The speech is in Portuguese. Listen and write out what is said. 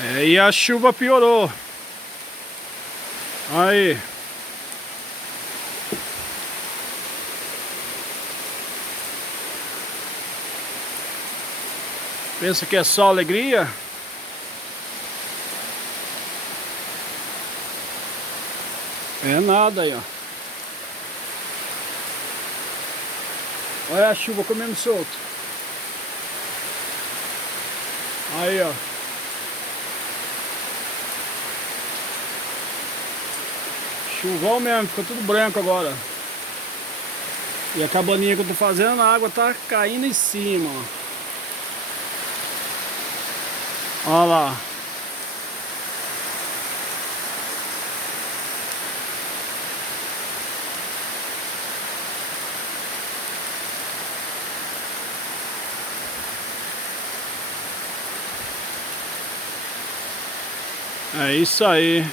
E a chuva piorou. Aí. Pensa que é só alegria? É nada aí, ó. Olha a chuva comendo solto. Aí, ó. Chuvão mesmo, ficou tudo branco agora. E a cabaninha que eu tô fazendo, a água tá caindo em cima, ó. Olha lá. É isso aí.